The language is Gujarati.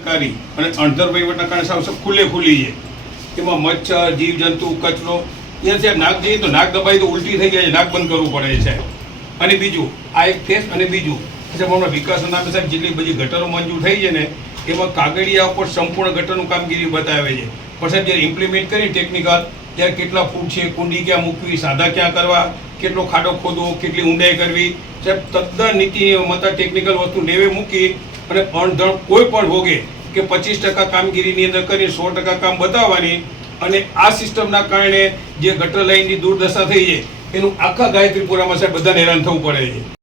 બેદરકારી અને અણધર વહીવટના કારણે સાવ ખુલ્લે ખુલ્લી છે. એમાં મચ્છર, જીવજંતુ, કચરો અહીંયા નાક જઈએ તો નાક દબાઈ તો ઉલટી થઈ જાય છે, નાક બંધ કરવું પડે છે. અને બીજું આ એક ફેસ અને બીજું સાહેબ હમણાં વિકાસના નામે સાહેબ જેટલી બધી ગટરો મંજૂર થઈ છે ને એમાં કાગળિયા ઉપર સંપૂર્ણ ગટરનું કામગીરી બતાવે છે. પણ સાહેબ જ્યારે ઇમ્પ્લિમેન્ટ કરી ટેકનિકલ ત્યારે કેટલા ફૂટ છે, કુંડી ક્યાં મૂકવી, સાદા ક્યાં કરવા, કેટલો ખાડો ખોદવો, કેટલી ઊંડાઈ કરવી, સાહેબ તદ્દન નીતિ મતા ટેકનિકલ વસ્તુ નેવે મૂકી અને અણધણ કોઈ પણ ભોગે કે 25% કામગીરીની અંદર કરી 100% કામ બતાવવાની. અને આ સિસ્ટમના કારણે જે ગટર લાઇનની દુર્દશા થઈ છે એનું આખા ગાયત્રીપુરામાં સાહેબ બધાને હેરાન થવું પડે છે.